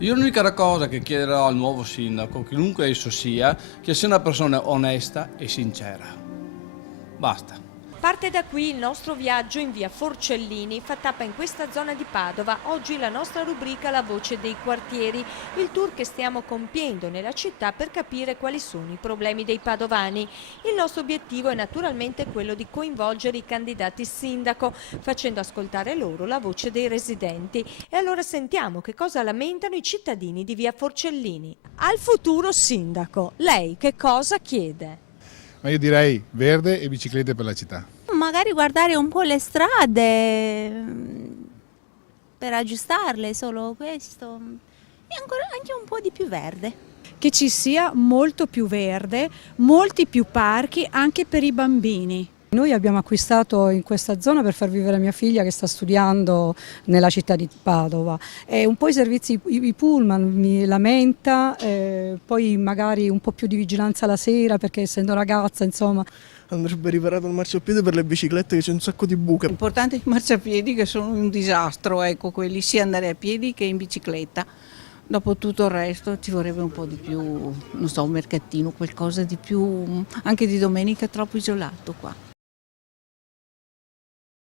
Io l'unica cosa che chiederò al nuovo sindaco, chiunque esso sia, che sia una persona onesta e sincera. Basta. Parte da qui il nostro viaggio in via Forcellini, fa tappa in questa zona di Padova. Oggi la nostra rubrica La voce dei quartieri, il tour che stiamo compiendo nella città per capire quali sono i problemi dei padovani. Il nostro obiettivo è naturalmente quello di coinvolgere i candidati sindaco, facendo ascoltare loro la voce dei residenti. E allora sentiamo che cosa lamentano i cittadini di via Forcellini. Al futuro sindaco, lei che cosa chiede? Ma io direi verde e biciclette per la città. Magari guardare un po' le strade per aggiustarle, solo questo. E ancora anche un po' di più verde. Che ci sia molto più verde, molti più parchi anche per i bambini. Noi abbiamo acquistato in questa zona per far vivere mia figlia che sta studiando nella città di Padova e un po' i servizi, i pullman mi lamenta, poi magari un po' più di vigilanza la sera perché essendo ragazza insomma. Andrebbe riparato il marciapiede per le biciclette che c'è un sacco di buche. L'importante è i marciapiedi che sono un disastro, ecco, quelli sia andare a piedi che in bicicletta. Dopo tutto il resto ci vorrebbe un po' di più, non so, un mercatino, qualcosa di più, anche di domenica è troppo isolato qua.